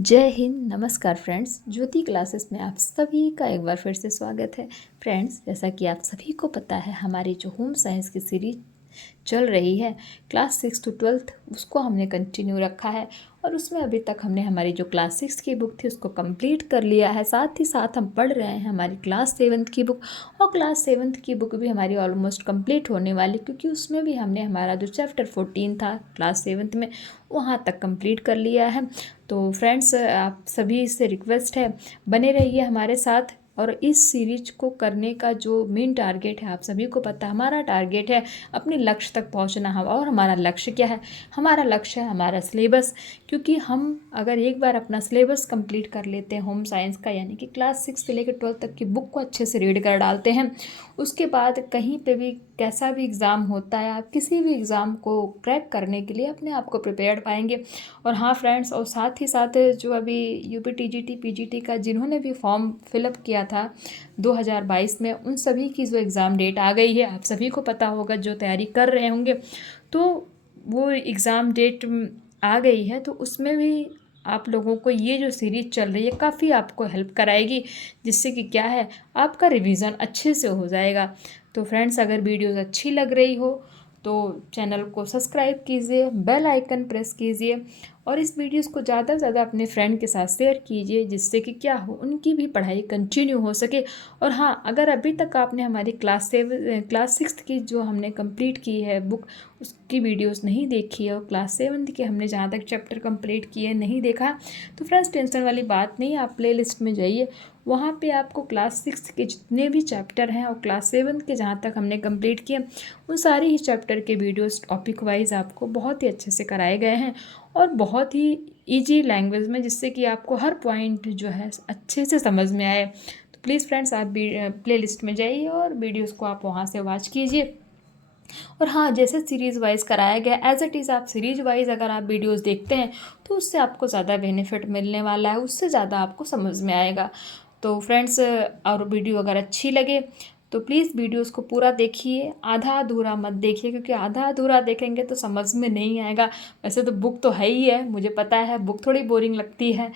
जय हिंद। नमस्कार फ्रेंड्स, ज्योति क्लासेस में आप सभी का एक बार फिर से स्वागत है। फ्रेंड्स, जैसा कि आप सभी को पता है, हमारी जो होम साइंस की सीरीज चल रही है क्लास 6 to 12, उसको हमने कंटिन्यू रखा है और उसमें अभी तक हमने हमारी जो क्लास 6 की बुक थी उसको कंप्लीट कर लिया है। साथ ही साथ हम पढ़ रहे हैं हमारी क्लास 7 की बुक, और क्लास 7 की बुक भी हमारी ऑलमोस्ट कंप्लीट होने वाली, क्योंकि उसमें भी हमने हमारा जो चैप्टर 14 था क्लास 7 में वहाँ तक कंप्लीट कर लिया है। तो फ्रेंड्स, आप सभी से रिक्वेस्ट है, बने रहिए हमारे साथ। और इस सीरीज को करने का जो मेन टारगेट है, आप सभी को पता है हमारा टारगेट है अपने लक्ष्य तक पहुंचना। हम और हमारा लक्ष्य क्या है? हमारा लक्ष्य है हमारा सिलेबस, क्योंकि हम अगर एक बार अपना सिलेबस कंप्लीट कर लेते हैं होम साइंस का, यानी कि क्लास 6 से लेकर 12 तक की बुक को अच्छे से रीड कर डालते हैं, उसके बाद कहीं पे भी कैसा भी एग्ज़ाम होता है, आप किसी भी एग्ज़ाम को क्रैक करने के लिए अपने आप को प्रिपेयर्ड पाएंगे। और हाँ फ्रेंड्स, और साथ ही साथ जो अभी यूपी टीजीटी पीजीटी का जिन्होंने भी फॉर्म फिलअप किया था 2022 में, उन सभी की जो एग्ज़ाम डेट आ गई है, आप सभी को पता होगा जो तैयारी कर रहे होंगे, तो वो एग्ज़ाम डेट आ गई है। तो उसमें भी आप लोगों को ये जो सीरीज चल रही है काफ़ी आपको हेल्प कराएगी, जिससे कि क्या है, आपका रिवीजन अच्छे से हो जाएगा। तो फ्रेंड्स, अगर वीडियोस अच्छी लग रही हो तो चैनल को सब्सक्राइब कीजिए, बेल आइकन प्रेस कीजिए और इस वीडियोस को ज़्यादा से ज़्यादा अपने फ्रेंड के साथ शेयर कीजिए, जिससे कि क्या हो, उनकी भी पढ़ाई कंटिन्यू हो सके। और हाँ, अगर अभी तक आपने हमारी क्लास 6 की जो हमने कंप्लीट की है बुक, उसकी वीडियोस नहीं देखी है, और क्लास 7 के हमने जहाँ तक चैप्टर कंप्लीट किए नहीं देखा, तो फ्रेंड्स टेंशन वाली बात नहीं, आप प्ले लिस्ट में जाइए, वहाँ पे आपको क्लास 6 के जितने भी चैप्टर हैं और क्लास 7 के जहाँ तक हमने कंप्लीट किए, उन सारे ही चैप्टर के वीडियोस टॉपिक वाइज आपको बहुत ही अच्छे से कराए गए हैं और बहुत ही इजी लैंग्वेज में, जिससे कि आपको हर पॉइंट जो है अच्छे से समझ में आए। तो प्लीज़ फ्रेंड्स, आप प्ले लिस्ट में जाइए और वीडियोज़ को आप वहाँ से वॉच कीजिए। और हाँ, जैसे सीरीज़ वाइज कराया गया, एज इट इज़ आप सीरीज वाइज अगर आप वीडियोस देखते हैं तो उससे आपको ज़्यादा बेनिफिट मिलने वाला है, उससे ज़्यादा आपको समझ में आएगा। तो फ्रेंड्स, और वीडियो अगर अच्छी लगे तो प्लीज़ वीडियोस को पूरा देखिए, आधा अधूरा मत देखिए, क्योंकि आधा अधूरा देखेंगे तो समझ में नहीं आएगा। वैसे तो बुक तो है ही है, मुझे पता है बुक थोड़ी बोरिंग लगती है,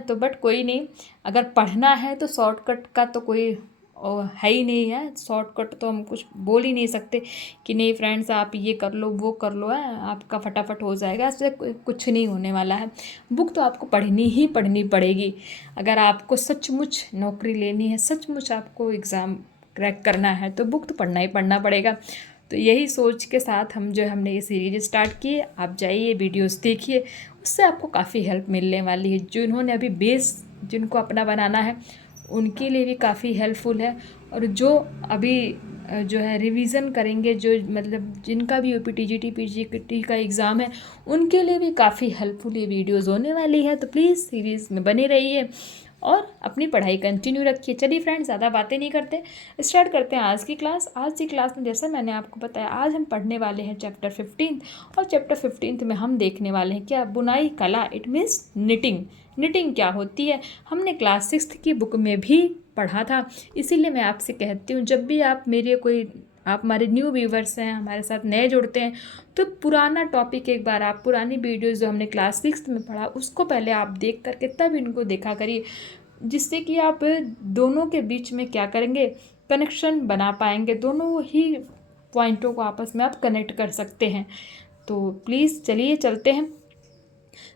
तो बट कोई नहीं, अगर पढ़ना है तो शॉर्टकट का तो कोई है ही नहीं है। शॉर्टकट तो हम कुछ बोल ही नहीं सकते कि नहीं फ्रेंड्स आप ये कर लो वो कर लो, है आपका फटाफट हो जाएगा, ऐसे कुछ नहीं होने वाला है। बुक तो आपको पढ़नी ही पढ़नी पड़ेगी। अगर आपको सचमुच नौकरी लेनी है, सचमुच आपको एग्ज़ाम क्रैक करना है, तो बुक तो पढ़ना ही पढ़ना पड़ेगा। तो यही सोच के साथ हमने ये सीरीज स्टार्ट की। आप जाइए, वीडियोस देखिए, उससे आपको काफ़ी हेल्प मिलने वाली है। जो इन्होंने अभी बेस जिनको अपना बनाना है उनके लिए भी काफ़ी हेल्पफुल है, और जो अभी जो है रिवीज़न करेंगे, जो मतलब जिनका भी यूपी टीजीटी पीजीटी का एग्ज़ाम है, उनके लिए भी काफ़ी हेल्पफुल ये वीडियोज़ होने वाली है। तो प्लीज़ सीरीज़ में बने रहिए और अपनी पढ़ाई कंटिन्यू रखिए। चलिए फ्रेंड्स, ज़्यादा बातें नहीं करते, स्टार्ट करते हैं आज की क्लास। आज की क्लास में जैसा मैंने आपको बताया, आज हम पढ़ने वाले हैं चैप्टर 15, और चैप्टर 15 में हम देखने वाले हैं क्या, बुनाई कला, इट मीन्स निटिंग। निटिंग क्या होती है, हमने क्लास 6 की बुक में भी पढ़ा था। इसीलिए मैं आपसे कहती हूँ, जब भी आप हमारे न्यू व्यूवर्स हैं, हमारे साथ नए जुड़ते हैं, तो पुराना टॉपिक एक बार आप पुरानी वीडियोस जो हमने क्लास 6 में पढ़ा उसको पहले आप देख करके तब इनको देखा करिए, जिससे कि आप दोनों के बीच में क्या करेंगे, कनेक्शन बना पाएंगे, दोनों ही पॉइंटों को आपस में आप कनेक्ट कर सकते हैं। तो प्लीज़ चलिए चलते हैं।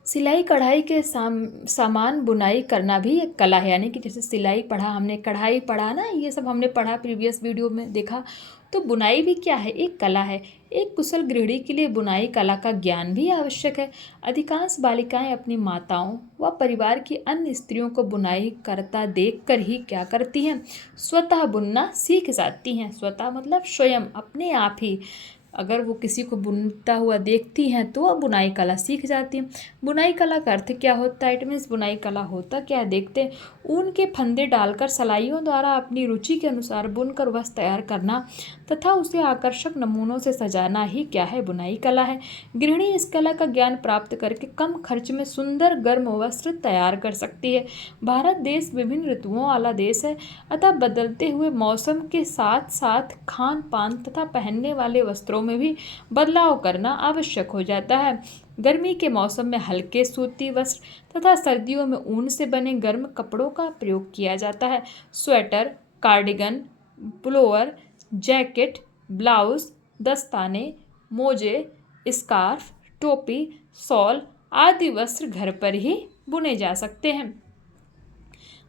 सिलाई कढ़ाई के सामान बुनाई करना भी एक कला है, यानी कि जैसे सिलाई पढ़ा हमने, कढ़ाई पढ़ा ना, ये सब हमने पढ़ा प्रीवियस वीडियो में देखा। तो बुनाई भी क्या है, एक कला है। एक कुशल गृहिणी के लिए बुनाई कला का ज्ञान भी आवश्यक है। अधिकांश बालिकाएं अपनी माताओं व परिवार की अन्य स्त्रियों को बुनाई करता देखकर ही क्या करती हैं, स्वतः बुनना सीख जाती हैं। स्वतः मतलब स्वयं, अपने आप ही। अगर वो किसी को बुनता हुआ देखती हैं तो वह बुनाई कला सीख जाती हैं। बुनाई कला का अर्थ क्या होता है, इट मीन्स बुनाई कला होता क्या है, देखते हैं। ऊन के फंदे डालकर सलाइयों द्वारा अपनी रुचि के अनुसार बुनकर वस्त्र तैयार करना तथा उसे आकर्षक नमूनों से सजाना ही क्या है, बुनाई कला है। गृहिणी इस कला का ज्ञान प्राप्त करके कम खर्च में सुंदर गर्म वस्त्र तैयार कर सकती है। भारत देश विभिन्न ऋतुओं वाला देश है, अतः बदलते हुए मौसम के साथ साथ खान पान तथा पहनने वाले वस्त्रों में भी बदलाव करना आवश्यक हो जाता है। गर्मी के मौसम में हल्के सूती वस्त्र तथा सर्दियों में ऊन से बने गर्म कपड़ों का प्रयोग किया जाता है। Sweater, cardigan, pullover, jacket, blouse, दस्ताने, मोजे, स्कार्फ, टोपी, शॉल आदि वस्त्र घर पर ही बुने जा सकते हैं।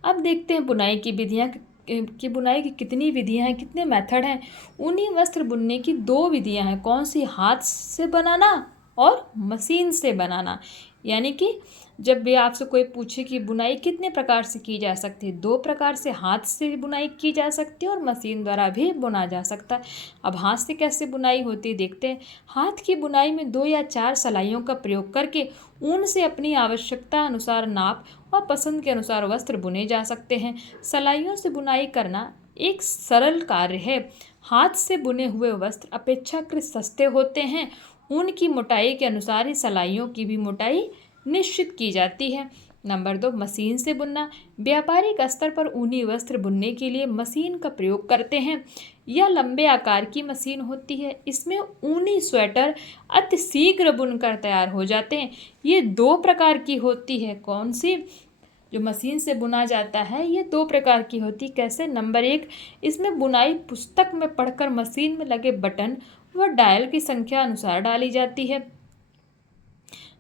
अब देखते हैं बुनाई की विधियाँ कि बुनाई की कितनी विधियाँ हैं, कितने मेथड हैं। ऊनी वस्त्र बुनने की 2 विधियाँ हैं। कौन सी? हाथ से बनाना और मशीन से बनाना। यानी कि जब भी आपसे कोई पूछे कि बुनाई कितने प्रकार से की जा सकती है, 2 प्रकार से हाथ से बुनाई की जा सकती है और मशीन द्वारा भी बुना जा सकता है। अब हाथ से कैसे बुनाई होती है देखते हैं। हाथ की बुनाई में 2 या 4 सलाइयों का प्रयोग करके ऊन से अपनी आवश्यकता अनुसार नाप और पसंद के अनुसार वस्त्र बुने जा सकते हैं। सलाइयों से बुनाई करना एक सरल कार्य है। हाथ से बुने हुए वस्त्र अपेक्षाकृत सस्ते होते हैं। ऊन की मोटाई के अनुसार ही सलाइयों की भी मोटाई निश्चित की जाती है। नंबर 2, मशीन से बुनना। व्यापारिक स्तर पर ऊनी वस्त्र बुनने के लिए मशीन का प्रयोग करते हैं। यह लंबे आकार की मशीन होती है। इसमें ऊनी स्वेटर अति शीघ्र बुनकर तैयार हो जाते हैं। ये 2 प्रकार की होती है। कौन सी? जो मशीन से बुना जाता है ये 2 प्रकार की होती। कैसे? नंबर 1, इसमें बुनाई पुस्तक में पढ़कर मशीन में लगे बटन व डायल की संख्या अनुसार डाली जाती है।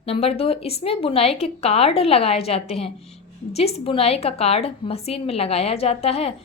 नंबर 2, इसमें बुनाई के कार्ड लगाए जाते हैं। जिस बुनाई का कार्ड मशीन में लगाया जाता है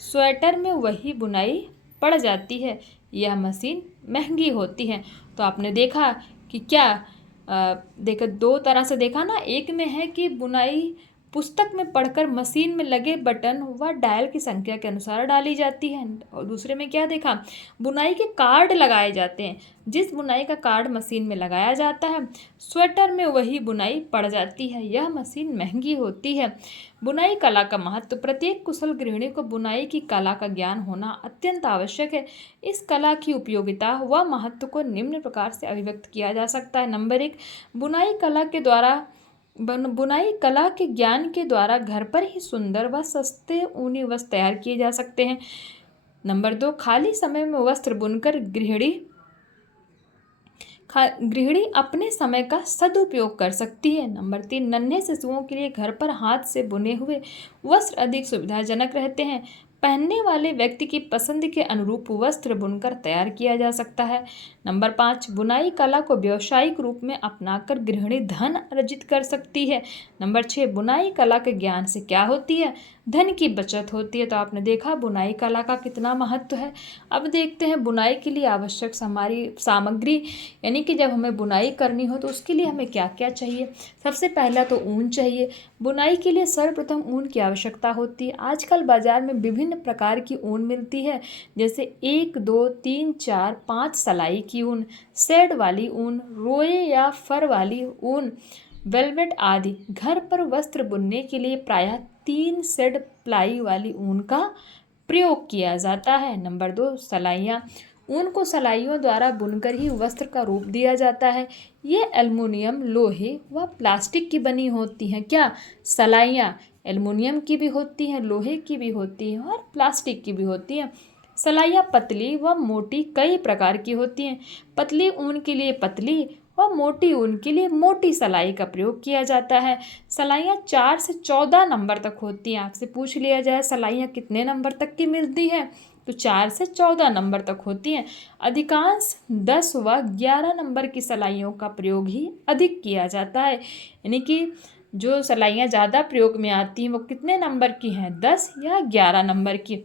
स्वेटर में वही बुनाई पड़ जाती है। यह मशीन महंगी होती है। तो आपने देखा कि क्या देखा 2 तरह से देखा ना। एक में है कि बुनाई पुस्तक में पढ़कर मशीन में लगे बटन व डायल की संख्या के अनुसार डाली जाती है। और दूसरे में क्या देखा? बुनाई के कार्ड लगाए जाते हैं। जिस बुनाई का कार्ड मशीन में लगाया जाता है स्वेटर में वही बुनाई पड़ जाती है। यह मशीन महंगी होती है। बुनाई कला का महत्व। प्रत्येक कुशल गृहिणी को बुनाई की कला का ज्ञान होना अत्यंत आवश्यक है। इस कला की उपयोगिता व महत्व को निम्न प्रकार से अभिव्यक्त किया जा सकता है। नंबर 1, बुनाई कला के ज्ञान के द्वारा घर पर ही सुंदर व सस्ते ऊनी वस्त्र तैयार किए जा सकते हैं। नंबर 2, खाली समय में वस्त्र बुनकर गृहिणी अपने समय का सदुपयोग कर सकती है। नंबर 3, नन्हे शिशुओं के लिए घर पर हाथ से बुने हुए वस्त्र अधिक सुविधाजनक रहते हैं। पहनने वाले व्यक्ति की पसंद के अनुरूप वस्त्र बुनकर तैयार किया जा सकता है। नंबर 5, बुनाई कला को व्यावसायिक रूप में अपनाकर गृहिणी धन अर्जित कर सकती है। नंबर 6, बुनाई कला के ज्ञान से क्या होती है? धन की बचत होती है। तो आपने देखा बुनाई कला का कितना महत्व है। अब देखते हैं बुनाई के लिए आवश्यक हमारी सामग्री, यानी कि जब हमें बुनाई करनी हो तो उसके लिए हमें क्या क्या चाहिए। सबसे पहला तो ऊन चाहिए। बुनाई के लिए सर्वप्रथम ऊन की आवश्यकता होती है। आजकल बाजार में विभिन्न प्रकार की ऊन मिलती है, जैसे 1, 2, 3, 4, 5 सलाई की ऊन, शेड वाली ऊन, रोए या फर वाली ऊन, वेलवेट आदि। घर पर वस्त्र बुनने के लिए प्रायः 3 शेड प्लाई वाली ऊन का प्रयोग किया जाता है। नंबर 2, सलाइयाँ। ऊन को सलाइयों द्वारा बुनकर ही वस्त्र का रूप दिया जाता है। ये एल्युमिनियम, लोहे व प्लास्टिक की बनी होती हैं। क्या? सलाइयाँ एल्युमिनियम की भी होती हैं, लोहे की भी होती हैं और प्लास्टिक की भी होती हैं। सलाइयाँ पतली व मोटी कई प्रकार की होती हैं। पतली ऊन के लिए पतली और मोटी ऊन के लिए मोटी सलाई का प्रयोग किया जाता है। सलाइयाँ 4 से 14 नंबर तक होती हैं। आपसे पूछ लिया जाए सलाइयाँ कितने नंबर तक की मिलती हैं, तो 4 से 14 नंबर तक होती हैं। अधिकांश 10 व 11 नंबर की सलाइयों का प्रयोग ही अधिक किया जाता है। यानी कि जो सलाइयाँ ज़्यादा प्रयोग में आती हैं वो कितने नंबर की हैं? 10 या 11 नंबर की।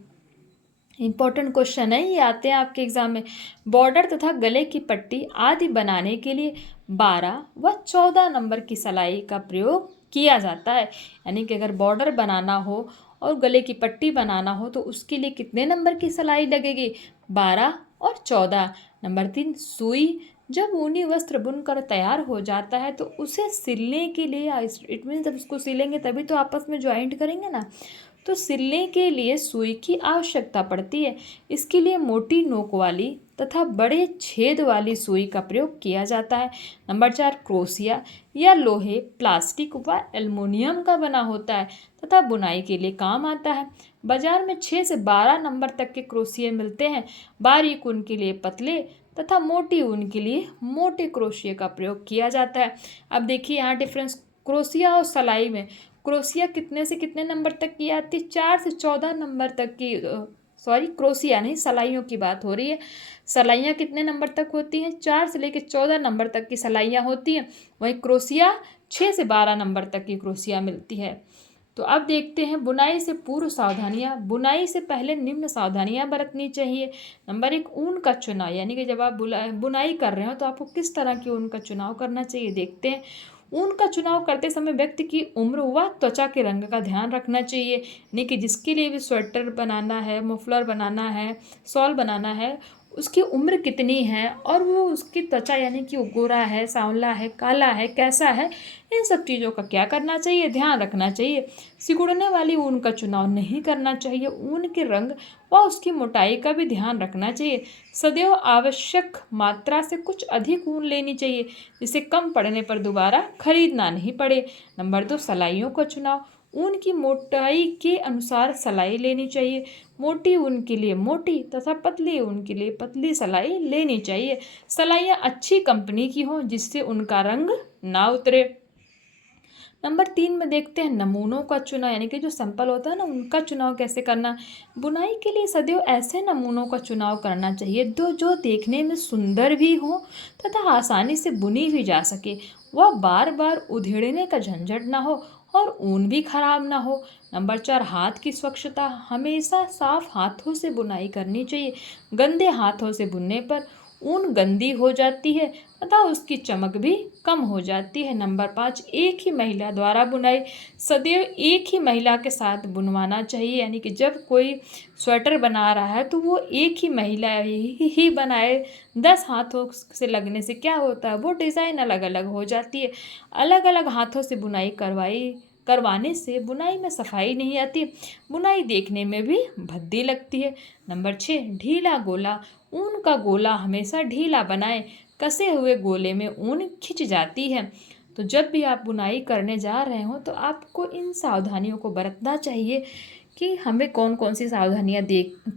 इंपॉर्टेंट क्वेश्चन है ये, आते हैं आपके एग्जाम में। बॉर्डर तथा गले की पट्टी आदि बनाने के लिए 12 व 14 नंबर की सलाई का प्रयोग किया जाता है। यानी कि अगर बॉर्डर बनाना हो और गले की पट्टी बनाना हो तो उसके लिए कितने नंबर की सलाई लगेगी? 12 और 14। नंबर 3, सुई। जब ऊनी वस्त्र बुनकर तैयार हो जाता है तो उसे सिलने के लिए, इट मीन जब उसको सिलेंगे तभी तो आपस में ज्वाइंट करेंगे ना, तो सिलने के लिए सुई की आवश्यकता पड़ती है। इसके लिए मोटी नोक वाली तथा बड़े छेद वाली सुई का प्रयोग किया जाता है। Number 4, crochet. यह लोहे, प्लास्टिक व एल्युमिनियम का बना होता है तथा बुनाई के लिए काम आता है। बाजार में 6 से 12 नंबर तक के क्रोशिया मिलते हैं। बारीक ऊन के लिए पतले तथा मोटी ऊन के लिए मोटे क्रोशिया का प्रयोग किया जाता है। अब देखिए यहाँ डिफरेंस क्रोशिया और सलाई में। क्रोशिया कितने से कितने नंबर तक की आती है? 4 से 14 नंबर तक की, सॉरी क्रोशिया नहीं, सलाइयों की बात हो रही है। सलाइयाँ कितने नंबर तक होती हैं? 4 से लेकर 14 नंबर तक की सलाइयाँ होती हैं। वहीं क्रोशिया 6 से 12 नंबर तक की क्रोशिया मिलती है। तो अब देखते हैं बुनाई से पूर्व सावधानियाँ। बुनाई से पहले निम्न सावधानियाँ बरतनी चाहिए। नंबर 1, ऊन का चुनाव, यानी कि जब आप बुनाई कर रहे हो तो आपको किस तरह की ऊन का चुनाव करना चाहिए, देखते हैं। ऊन का चुनाव करते समय व्यक्ति की उम्र व त्वचा के रंग का ध्यान रखना चाहिए, यानी कि जिसके लिए भी स्वेटर बनाना है, मफलर बनाना है, शॉल बनाना है, उसकी उम्र कितनी है और वो उसकी त्वचा यानी कि गोरा है, सांवला है, काला है, कैसा है, इन सब चीज़ों का क्या करना चाहिए, ध्यान रखना चाहिए। सिकुड़ने वाली ऊन का चुनाव नहीं करना चाहिए। ऊन के रंग व उसकी मोटाई का भी ध्यान रखना चाहिए। सदैव आवश्यक मात्रा से कुछ अधिक ऊन लेनी चाहिए, जिसे कम पड़ने पर दोबारा खरीदना नहीं पड़े। नंबर 2, सलाइयों का चुनाव। ऊन की मोटाई के अनुसार सलाई लेनी चाहिए। मोटी ऊन के लिए मोटी तथा पतली ऊन के लिए पतली सलाई लेनी चाहिए। सलाइयाँ अच्छी कंपनी की हों, जिससे उनका रंग ना उतरे। नंबर 3 में देखते हैं नमूनों का चुनाव, यानी कि जो सैंपल होता है ना, उनका चुनाव कैसे करना। बुनाई के लिए सदैव ऐसे नमूनों का चुनाव करना चाहिए जो देखने में सुंदर भी हो तथा आसानी से बुनी भी जा सके। वह बार बार उधेड़ने का झंझट ना हो और ऊन भी खराब ना हो। नंबर 4, हाथ की स्वच्छता। हमेशा साफ हाथों से बुनाई करनी चाहिए। गंदे हाथों से बुनने पर ऊन गंदी हो जाती है तथा उसकी चमक भी कम हो जाती है। नंबर 5, एक ही महिला द्वारा बुनाई। सदैव एक ही महिला के साथ बुनवाना चाहिए, यानी कि जब कोई स्वेटर बना रहा है तो वो एक ही महिला ही बनाए। 10 हाथों से लगने से क्या होता है, वो डिज़ाइन अलग अलग हो जाती है। अलग अलग हाथों से बुनाई करवाने से बुनाई में सफाई नहीं आती, बुनाई देखने में भी भद्दी लगती है। नंबर 6, ढीला गोला। ऊन का गोला हमेशा ढीला बनाएं। कसे हुए गोले में ऊन खिंच जाती है। तो जब भी आप बुनाई करने जा रहे हो तो आपको इन सावधानियों को बरतना चाहिए कि हमें कौन कौन सी सावधानियाँ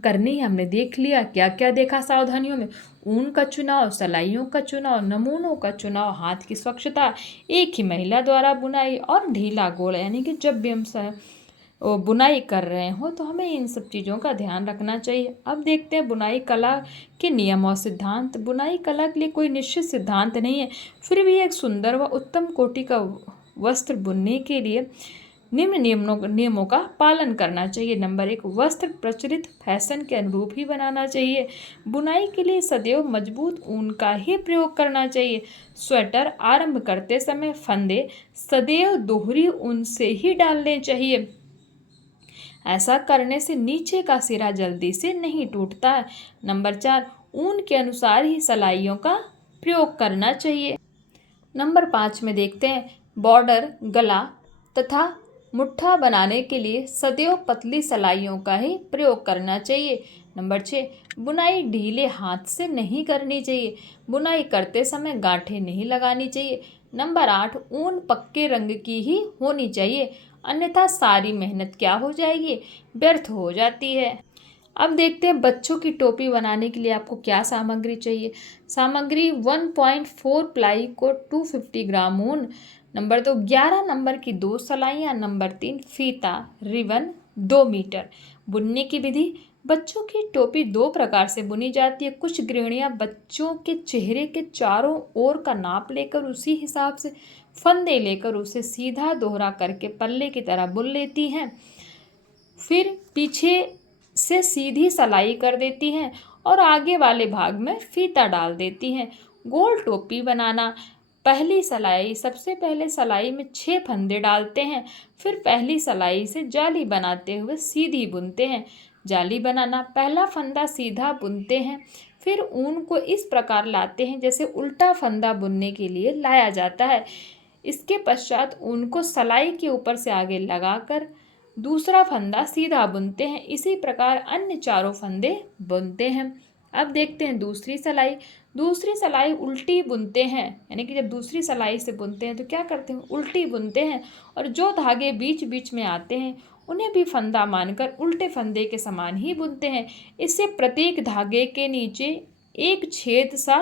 करनी है। हमने देख लिया, क्या क्या देखा सावधानियों में। ऊन का चुनाव, सलाइयों का चुनाव, नमूनों का चुनाव, हाथ की स्वच्छता, एक ही महिला द्वारा बुनाई और ढीला गोला, यानी कि जब भी हम बुनाई कर रहे हो तो हमें इन सब चीज़ों का ध्यान रखना चाहिए। अब देखते हैं बुनाई कला के नियम और सिद्धांत। बुनाई कला के लिए कोई निश्चित सिद्धांत नहीं है, फिर भी एक सुंदर व उत्तम कोटि का वस्त्र बुनने के लिए निम्न नियमों का पालन करना चाहिए। नंबर 1, वस्त्र प्रचलित फैशन के अनुरूप ही बनाना चाहिए। बुनाई के लिए सदैव मजबूत ऊन का ही प्रयोग करना चाहिए। स्वेटर आरंभ करते समय फंदे सदैव दोहरी ऊन से ही डालने चाहिए। ऐसा करने से नीचे का सिरा जल्दी से नहीं टूटता है। नंबर 4, ऊन के अनुसार ही सलाइयों का प्रयोग करना चाहिए। नंबर 5 में देखते हैं बॉर्डर, गला तथा मुट्ठा बनाने के लिए सदैव पतली सलाइयों का ही प्रयोग करना चाहिए। नंबर 6, बुनाई ढीले हाथ से नहीं करनी चाहिए। बुनाई करते समय गांठें नहीं लगानी चाहिए। नंबर 8, ऊन पक्के रंग की ही होनी चाहिए, अन्यथा सारी मेहनत क्या हो जाएगी, व्यर्थ हो जाती है। अब देखते हैं बच्चों की टोपी बनाने के लिए आपको क्या सामग्री चाहिए। सामग्री 1.4 प्लाई को 250 ग्राम ऊन। नंबर 2, 11 नंबर की 2 सलाइयाँ। नंबर 3, फीता रिबन 2 मीटर। बुनने की विधि, बच्चों की टोपी 2 प्रकार से बुनी जाती है। कुछ गृहिणियाँ बच्चों के चेहरे के चारों ओर का नाप लेकर उसी हिसाब से फंदे लेकर उसे सीधा दोहरा करके पल्ले की तरह बुन लेती हैं, फिर पीछे से सीधी सलाई कर देती हैं और आगे वाले भाग में फीता डाल देती हैं। गोल टोपी बनाना, पहली सलाई, सबसे पहले सलाई में 6 फंदे डालते हैं, फिर पहली सलाई से जाली बनाते हुए सीधी बुनते हैं। जाली बनाना, पहला फंदा सीधा बुनते हैं, फिर ऊन को इस प्रकार लाते हैं जैसे उल्टा फंदा बुनने के लिए लाया जाता है। इसके पश्चात ऊन को सलाई के ऊपर से आगे लगाकर दूसरा फंदा सीधा बुनते हैं। इसी प्रकार अन्य चारों फंदे बुनते हैं। अब देखते हैं दूसरी सलाई। दूसरी सलाई उल्टी बुनते हैं, यानी कि जब दूसरी सलाई से बुनते हैं तो क्या करते हैं, उल्टी बुनते हैं और जो धागे बीच बीच में आते हैं उन्हें भी फंदा मानकर उल्टे फंदे के समान ही बुनते हैं। इससे प्रत्येक धागे के नीचे एक छेद सा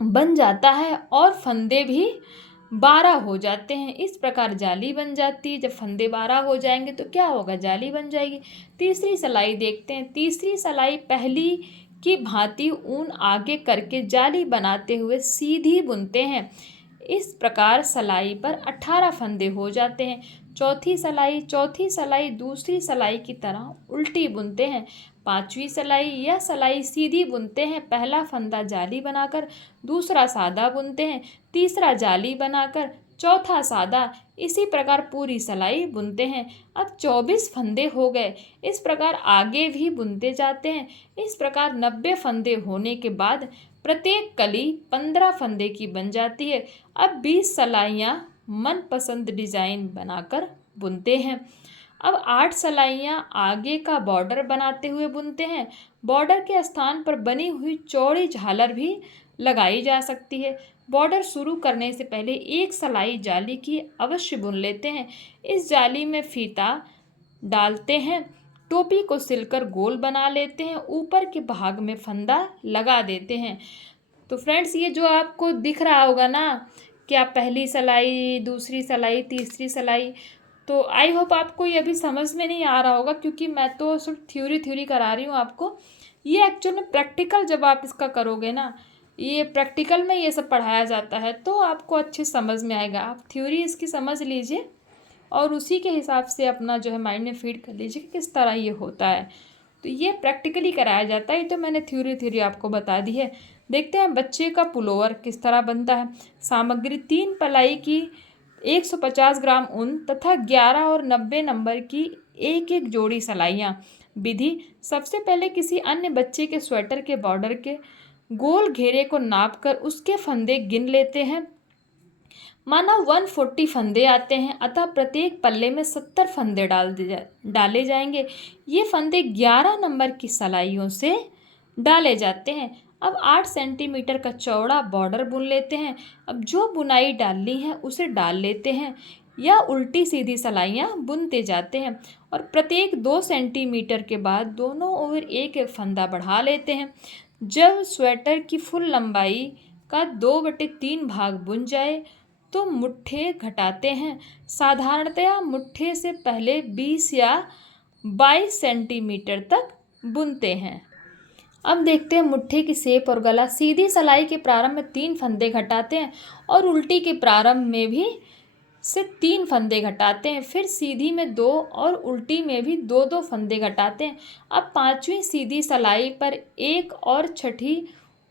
बन जाता है और फंदे भी 12 हो जाते हैं। इस प्रकार जाली बन जाती है। जब फंदे 12 हो जाएंगे तो क्या होगा, जाली बन जाएगी। तीसरी सिलाई देखते हैं। तीसरी सिलाई पहली की भांति ऊन आगे करके जाली बनाते हुए सीधी बुनते हैं। इस प्रकार सिलाई पर 18 फंदे हो जाते हैं। चौथी सिलाई दूसरी सिलाई की तरह उल्टी बुनते हैं। पांचवी सिलाई, यह सिलाई सीधी बुनते हैं। पहला फंदा जाली बनाकर दूसरा सादा बुनते हैं, तीसरा जाली बनाकर चौथा सादा। इसी प्रकार पूरी सिलाई बुनते हैं। अब 24 फंदे हो गए। इस प्रकार आगे भी बुनते जाते हैं। इस प्रकार 90 फंदे होने के बाद प्रत्येक कली 15 फंदे की बन जाती है। अब 20 सिलाइयाँ मनपसंद डिजाइन बनाकर बुनते हैं। अब 8 सिलाइयाँ आगे का बॉर्डर बनाते हुए बुनते हैं। बॉर्डर के स्थान पर बनी हुई चौड़ी झालर भी लगाई जा सकती है। बॉर्डर शुरू करने से पहले एक सिलाई जाली की अवश्य बुन लेते हैं। इस जाली में फीता डालते हैं, टोपी को सिलकर गोल बना लेते हैं, ऊपर के भाग में फंदा लगा देते हैं। तो फ्रेंड्स, ये जो आपको दिख रहा होगा ना, क्या पहली सिलाई, दूसरी सिलाई, तीसरी सिलाई, तो आई होप आपको ये अभी समझ में नहीं आ रहा होगा, क्योंकि मैं तो सिर्फ थ्योरी करा रही हूँ आपको। ये एक्चुअल में प्रैक्टिकल जब आप इसका करोगे ना, ये प्रैक्टिकल में ये सब पढ़ाया जाता है तो आपको अच्छे समझ में आएगा। आप थ्योरी इसकी समझ लीजिए और उसी के हिसाब से अपना जो है माइंड में फीड कर लीजिए कि किस तरह ये होता है। तो ये प्रैक्टिकली कराया जाता है। ये तो मैंने थ्योरी आपको बता दी है। देखते हैं बच्चे का पुलोवर किस तरह बनता है। सामग्री 3 पलाई की 150 ग्राम ऊन तथा 11 और 90 नंबर की एक एक जोड़ी सिलाइयाँ। विधि: सबसे पहले किसी अन्य बच्चे के स्वेटर के बॉर्डर के गोल घेरे को नापकर उसके फंदे गिन लेते हैं। माना 140 फंदे आते हैं, अतः प्रत्येक पल्ले में 70 फंदे डाले जाएंगे। ये फंदे 11 नंबर की सिलाइयों से डाले जाते हैं। अब 8 सेंटीमीटर का चौड़ा बॉर्डर बुन लेते हैं। अब जो बुनाई डालनी है उसे डाल लेते हैं या उल्टी सीधी सिलाइयाँ बुनते जाते हैं और प्रत्येक 2 सेंटीमीटर के बाद दोनों ओर एक एक फंदा बढ़ा लेते हैं। जब स्वेटर की फुल लंबाई का 2/3 भाग बुन जाए तो मुट्ठे घटाते हैं। साधारणतया मुट्ठे से पहले 20 या 22 सेंटीमीटर तक बुनते हैं। अब देखते हैं मुट्ठी की शेप और गला। सीधी सिलाई के प्रारंभ में 3 फंदे घटाते हैं और उल्टी के प्रारंभ में भी से 3 फंदे घटाते हैं। फिर सीधी में 2 और उल्टी में भी 2-2 फंदे घटाते हैं। अब 5वीं सीधी सिलाई पर 1 और छठी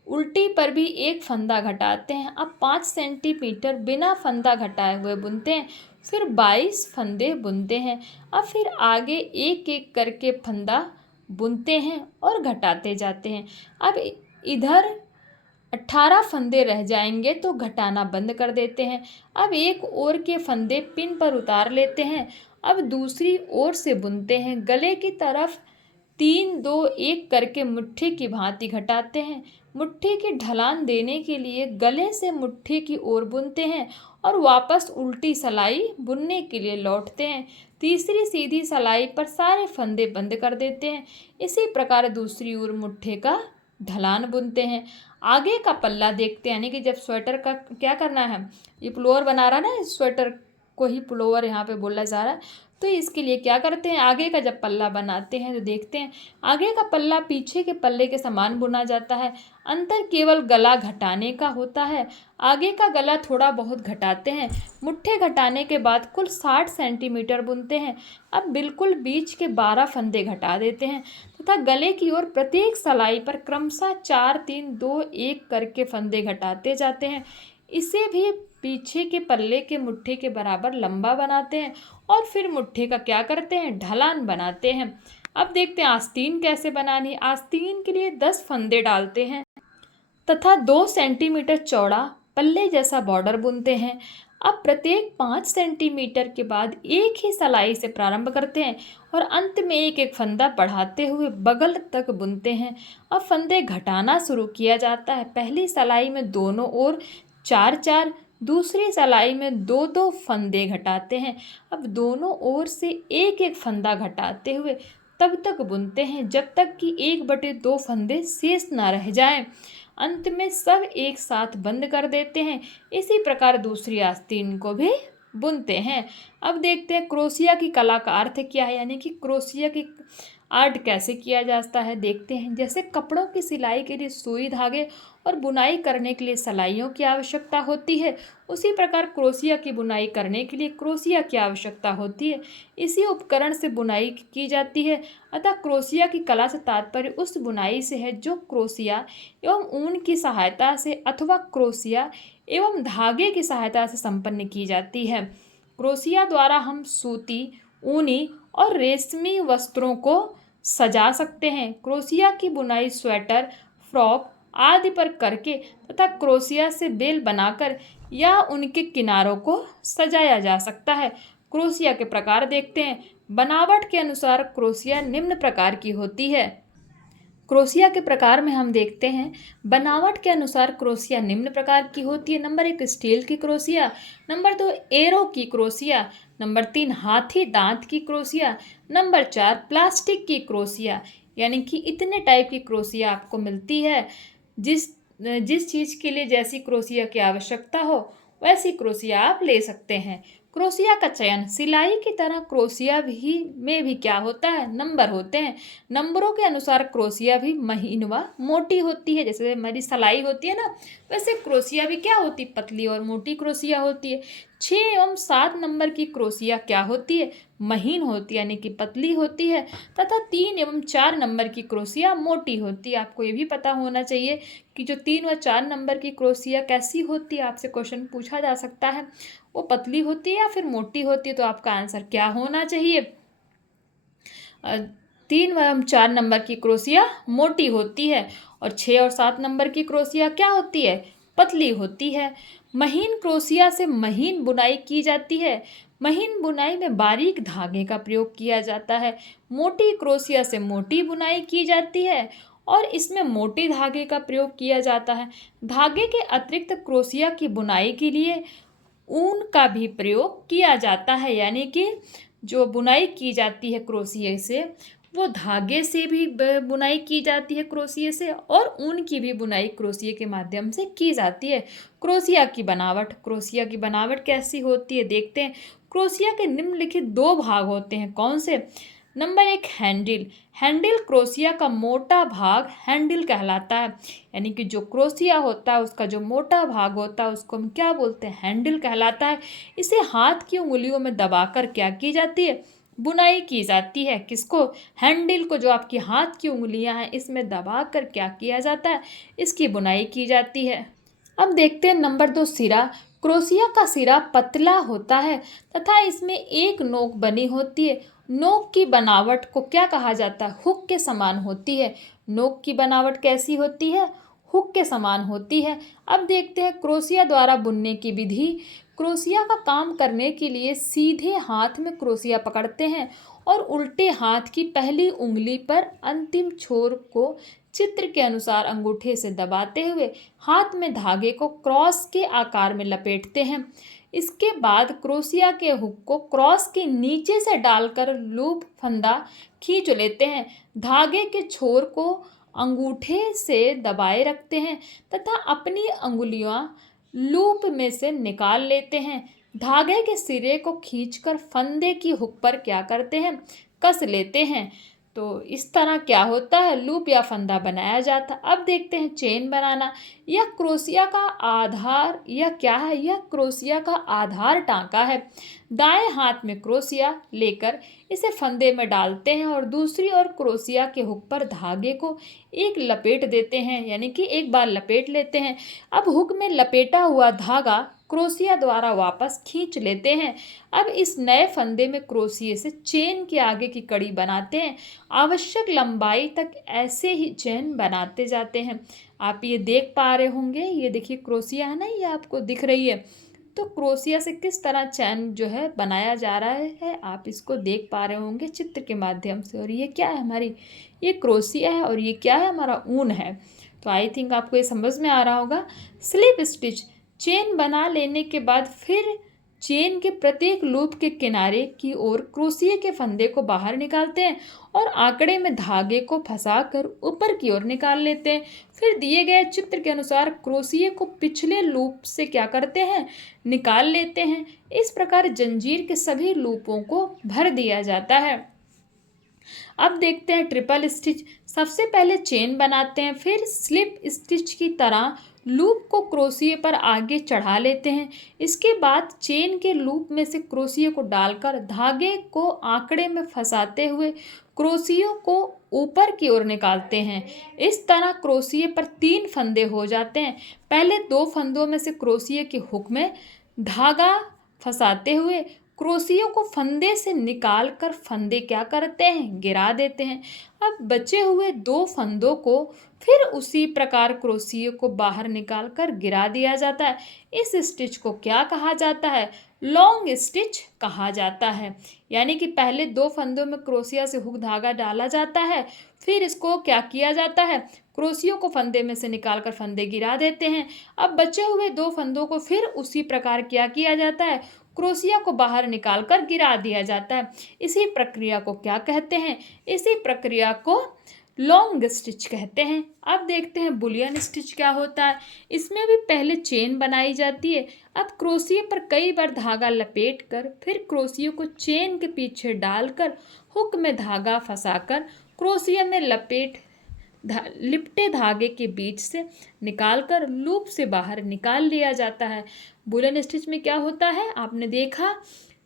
उल्टी पर भी 1 फंदा घटाते हैं। अब 5 सेंटीमीटर बिना फंदा घटाए हुए बुनते हैं। फिर 22 फंदे बुनते हैं। अब फिर आगे एक एक करके फंदा बुनते हैं और घटाते जाते हैं। अब इधर 18 फंदे रह जाएंगे तो घटाना बंद कर देते हैं। अब एक ओर के फंदे पिन पर उतार लेते हैं। अब दूसरी ओर से बुनते हैं। गले की तरफ 3-2-1 करके मुट्ठी की भांति घटाते हैं। मुट्ठी की ढलान देने के लिए गले से मुट्ठी की ओर बुनते हैं और वापस उल्टी सिलाई बुनने के लिए लौटते हैं। तीसरी सीधी सिलाई पर सारे फंदे बंद कर देते हैं। इसी प्रकार दूसरी ओर मुट्ठे का ढलान बुनते हैं। आगे का पल्ला देखते हैं, यानी कि जब स्वेटर का क्या करना है, ये पुलोवर बना रहा है ना, इस स्वेटर को ही पुलोवर यहाँ पे बोला जा रहा है। तो इसके लिए क्या करते हैं, आगे का जब पल्ला बनाते हैं तो देखते हैं आगे का पल्ला पीछे के पल्ले के समान बुना जाता है। अंतर केवल गला घटाने का होता है। आगे का गला थोड़ा बहुत घटाते हैं। मुट्ठे घटाने के बाद कुल 60 सेंटीमीटर बुनते हैं। अब बिल्कुल बीच के 12 फंदे घटा देते हैं तथा गले की ओर प्रत्येक सिलाई पर क्रमशः 4-3-2-1 करके फंदे घटाते जाते हैं। इसे भी पीछे के पल्ले के मुट्ठे के बराबर लंबा बनाते हैं और फिर मुट्ठे का क्या करते हैं, ढलान बनाते हैं। अब देखते हैं आस्तीन कैसे बनानी है। आस्तीन के लिए 10 फंदे डालते हैं तथा 2 सेंटीमीटर चौड़ा पल्ले जैसा बॉर्डर बुनते हैं। अब प्रत्येक 5 सेंटीमीटर के बाद एक ही सिलाई से प्रारंभ करते हैं और अंत में एक एक फंदा बढ़ाते हुए बगल तक बुनते हैं। अब फंदे घटाना शुरू किया जाता है। पहली सिलाई में दोनों ओर 4-4, दूसरी सिलाई में 2-2 फंदे घटाते हैं। अब दोनों ओर से एक एक फंदा घटाते हुए तब तक बुनते हैं जब तक कि 1/2 फंदे शेष ना रह जाएं। अंत में सब एक साथ बंद कर देते हैं। इसी प्रकार दूसरी आस्तीन को भी बुनते हैं। अब देखते हैं क्रोशिया की कला का अर्थ क्या है, यानी कि क्रोशिया की आर्ट कैसे किया जाता है देखते हैं। जैसे कपड़ों की सिलाई के लिए सुई, धागे और बुनाई करने के लिए सलाइयों की आवश्यकता होती है, उसी प्रकार क्रोशिया की बुनाई करने के लिए क्रोशिया की आवश्यकता होती है। इसी उपकरण से बुनाई की जाती है। अतः क्रोशिया की कला से तात्पर्य उस बुनाई से है जो क्रोशिया एवं ऊन की सहायता से अथवा क्रोशिया एवं धागे की सहायता से संपन्न की जाती है। क्रोशिया द्वारा हम सूती, ऊनी और रेशमी वस्त्रों को सजा सकते हैं। क्रोशिया की बुनाई स्वेटर, फ्रॉक आदि पर करके तथा क्रोशिया से बेल बनाकर या उनके किनारों को सजाया जा सकता है। क्रोशिया के प्रकार देखते हैं। बनावट के अनुसार क्रोशिया निम्न प्रकार की होती है। क्रोशिया के प्रकार में हम देखते हैं, बनावट के अनुसार क्रोशिया निम्न प्रकार की होती है। नंबर 1 स्टील की क्रोशिया, नंबर 2 एरो की क्रोशिया, नंबर 3 हाथी दांत की क्रोशिया, नंबर 4 प्लास्टिक की क्रोशिया। यानी कि इतने टाइप की क्रोशिया आपको मिलती है। जिस जिस चीज़ के लिए जैसी क्रोशिया की आवश्यकता हो वैसी क्रोशिया आप ले सकते हैं। क्रोशिया का चयन, सिलाई की तरह क्रोशिया में भी क्या होता है, नंबर होते हैं। नंबरों के अनुसार क्रोशिया भी महीन व मोटी होती है। जैसे हमारी सिलाई होती है ना, वैसे क्रोशिया भी क्या होती है, पतली और मोटी क्रोशिया होती है। 6 एवं 7 नंबर की क्रोशिया क्या होती है, महीन होती है यानी कि पतली होती है, तथा 3 एवं 4 नंबर की क्रोशिया मोटी होती है। आपको ये भी पता होना चाहिए कि जो 3 व 4 नंबर की क्रोशिया कैसी होती है, आपसे क्वेश्चन पूछा जा सकता है, वो पतली होती है या फिर मोटी होती है। तो आपका आंसर क्या होना चाहिए, 3 व 4 नंबर की क्रोशिया मोटी होती है और 6 और 7 नंबर की क्रोशिया क्या होती है, पतली होती है। महीन क्रोशिया से महीन बुनाई की जाती है। महीन बुनाई में बारीक धागे का प्रयोग किया जाता है। मोटी क्रोशिया से मोटी बुनाई की जाती है और इसमें मोटे धागे का प्रयोग किया जाता है। धागे के अतिरिक्त क्रोशिया की बुनाई के लिए ऊन का भी प्रयोग किया जाता है। यानी कि जो बुनाई की जाती है क्रोशिया से, वो धागे से भी बुनाई की जाती है क्रोशिया से, और ऊन की भी बुनाई क्रोशिया के माध्यम से की जाती है। क्रोशिया की बनावट, क्रोशिया की बनावट कैसी होती है देखते हैं। क्रोशिया के निम्नलिखित 2 भाग होते हैं, कौन से। Number 1 handle. हैंडल क्रोशिया का मोटा भाग हैंडल कहलाता है। यानी कि जो क्रोशिया होता है उसका जो मोटा भाग होता है उसको हम क्या बोलते हैं, हैंडल कहलाता है। इसे हाथ की उंगलियों में दबाकर क्या की जाती है, बुनाई की जाती है। किसको, हैंडल को, जो आपकी हाथ की उंगलियां हैं इसमें दबाकर क्या किया जाता है, इसकी बुनाई की जाती है। अब देखते हैं नंबर 2 सिरा। क्रोशिया का सिरा पतला होता है तथा इसमें एक नोक बनी होती है। नोक की बनावट को क्या कहा जाता है, हुक के समान होती है। नोक की बनावट कैसी होती है, हुक के समान होती है। अब देखते हैं क्रोशिया द्वारा बुनने की विधि। क्रोशिया का काम करने के लिए सीधे हाथ में क्रोशिया पकड़ते हैं और उल्टे हाथ की पहली उंगली पर अंतिम छोर को चित्र के अनुसार अंगूठे से दबाते हुए हाथ में धागे को क्रॉस के आकार में लपेटते हैं। इसके बाद क्रोशिया के हुक को क्रॉस के नीचे से डालकर लूप फंदा खींच लेते हैं। धागे के छोर को अंगूठे से दबाए रखते हैं तथा अपनी अंगुलियां लूप में से निकाल लेते हैं। धागे के सिरे को खींचकर फंदे की हुक पर क्या करते हैं, कस लेते हैं। तो इस तरह क्या होता है, लूप या फंदा बनाया जाता है। अब देखते हैं चेन बनाना। यह क्रोशिया का आधार, यह क्या है, यह क्रोशिया का आधार टांका है। दाएं हाथ में क्रोशिया लेकर इसे फंदे में डालते हैं और दूसरी ओर क्रोशिया के हुक पर धागे को एक लपेट देते हैं, यानी कि एक बार लपेट लेते हैं। अब हुक में लपेटा हुआ धागा क्रोशिया द्वारा वापस खींच लेते हैं। अब इस नए फंदे में क्रोशिया से चेन के आगे की कड़ी बनाते हैं। आवश्यक लंबाई तक ऐसे ही चेन बनाते जाते हैं। आप ये देख पा रहे होंगे, ये देखिए क्रोशिया है ना, ये आपको दिख रही है। तो क्रोशिया से किस तरह चैन जो है बनाया जा रहा है, आप इसको देख पा रहे होंगे चित्र के माध्यम से। और ये क्या है हमारी, ये क्रोशिया है और ये क्या है, हमारा ऊन है। तो आई थिंक आपको ये समझ में आ रहा होगा। स्लिप स्टिच, चेन बना लेने के बाद फिर चेन के प्रत्येक लूप के किनारे की ओर क्रोशिया के फंदे को बाहर निकालते हैं और आंकड़े में धागे को फंसाकर ऊपर की ओर निकाल लेते हैं। फिर दिए गए चित्र के अनुसार क्रोशिया को पिछले लूप से क्या करते हैं, निकाल लेते हैं। इस प्रकार जंजीर के सभी लूपों को भर दिया जाता है। अब देखते हैं ट्रिपल स्टिच। सबसे पहले चेन बनाते हैं, फिर स्लिप स्टिच की तरह लूप को क्रोशिया पर आगे चढ़ा लेते हैं। इसके बाद चेन के लूप में से क्रोशिया को डालकर धागे को आंकड़े में फंसाते हुए क्रोशिया को ऊपर की ओर निकालते हैं। इस तरह क्रोशिया पर 3 फंदे हो जाते हैं। पहले 2 फंदों में से क्रोशिया के हुक में धागा फंसाते हुए क्रोशिया को फंदे से निकाल कर फंदे क्या करते हैं, गिरा देते हैं। अब बचे हुए 2 फंदों को फिर उसी प्रकार क्रोशिया को बाहर निकाल कर गिरा दिया जाता है। इस स्टिच को क्या कहा जाता है, लॉन्ग स्टिच कहा जाता है। यानी कि पहले 2 फंदों में क्रोशिया से हुक धागा डाला जाता है, फिर इसको क्या किया जाता है, क्रोशिया को फंदे में से निकाल कर फंदे गिरा देते हैं। अब बचे हुए 2 फंदों को फिर उसी प्रकार क्या किया जाता है, क्रोशिया को बाहर निकाल कर गिरा दिया जाता है। इसी प्रक्रिया को क्या कहते हैं, इसी प्रक्रिया को लॉन्ग स्टिच कहते हैं। अब देखते हैं बुलियन स्टिच क्या होता है। इसमें भी पहले चेन बनाई जाती है। अब क्रोशिया पर कई बार धागा लपेट कर फिर क्रोशिया को चेन के पीछे डालकर हुक में धागा फंसाकर क्रोशिया में लिपटे धागे के बीच से निकालकर लूप से बाहर निकाल लिया जाता है। बुलियन स्टिच में क्या होता है, आपने देखा,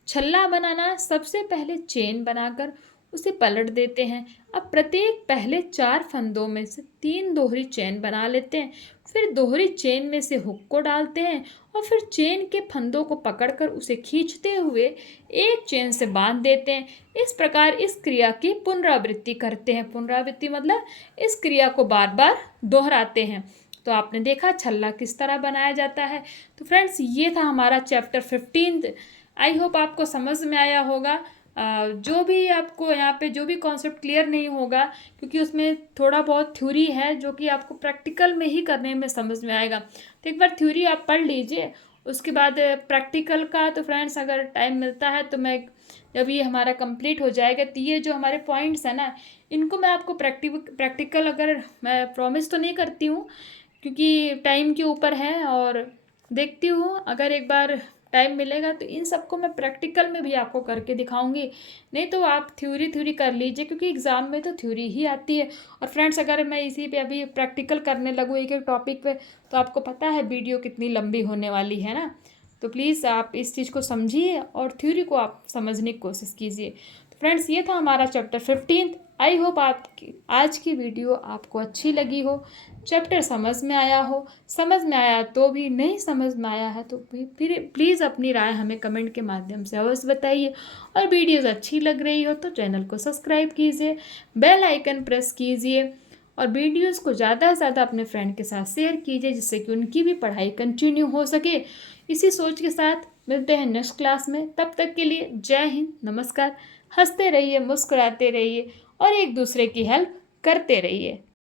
छल्ला बनाना, सबसे पहले चेन बनाकर उसे पलट देते हैं। अब प्रत्येक पहले 4 फंदों में से 3 दोहरी चेन बना लेते हैं, फिर दोहरी चेन में से हुक को डालते हैं और फिर चेन के फंदों को पकड़कर उसे खींचते हुए एक चेन से बांध देते हैं। इस प्रकार इस क्रिया की पुनरावृत्ति करते हैं। पुनरावृत्ति मतलब इस क्रिया को बार बार दोहराते हैं। तो आपने देखा छल्ला किस तरह बनाया जाता है। तो फ्रेंड्स, ये था हमारा चैप्टर 15। आई होप आपको समझ में आया होगा। जो भी आपको यहाँ पे जो भी कॉन्सेप्ट क्लियर नहीं होगा, क्योंकि उसमें थोड़ा बहुत थ्योरी है जो कि आपको प्रैक्टिकल में ही करने में समझ में आएगा। तो एक बार थ्योरी आप पढ़ लीजिए, उसके बाद प्रैक्टिकल का तो फ्रेंड्स अगर टाइम मिलता है तो मैं, जब ये हमारा कंप्लीट हो जाएगा तो ये जो हमारे पॉइंट्स हैं ना, इनको मैं आपको प्रैक्टिकल, अगर मैं प्रॉमिस तो नहीं करती हूँ क्योंकि टाइम के ऊपर है, और देखती हूँ अगर एक बार टाइम मिलेगा तो इन सबको मैं प्रैक्टिकल में भी आपको करके दिखाऊंगी। नहीं तो आप थ्योरी कर लीजिए, क्योंकि एग्ज़ाम में तो थ्योरी ही आती है। और फ्रेंड्स, अगर मैं इसी पे अभी प्रैक्टिकल करने लगूँ एक एक टॉपिक पे, तो आपको पता है वीडियो कितनी लंबी होने वाली है ना। तो प्लीज़ आप इस चीज़ को समझिए और थ्योरी को आप समझने की कोशिश कीजिए। तो फ्रेंड्स, ये था हमारा चैप्टर 15। आई होप आपकी आज की वीडियो आपको अच्छी लगी हो, चैप्टर समझ में आया हो। समझ में आया तो भी, नहीं समझ में आया है तो भी फिर प्लीज़ अपनी राय हमें कमेंट के माध्यम से अवश्य बताइए। और वीडियोज़ अच्छी लग रही हो तो चैनल को सब्सक्राइब कीजिए, बेल आइकन प्रेस कीजिए और वीडियोज़ को ज़्यादा से ज़्यादा अपने फ्रेंड के साथ शेयर कीजिए, जिससे कि उनकी भी पढ़ाई कंटिन्यू हो सके। इसी सोच के साथ मिलते हैं नेक्स्ट क्लास में। तब तक के लिए जय हिंद, नमस्कार। हंसते रहिए, मुस्कुराते रहिए और एक दूसरे की हेल्प करते रहिए।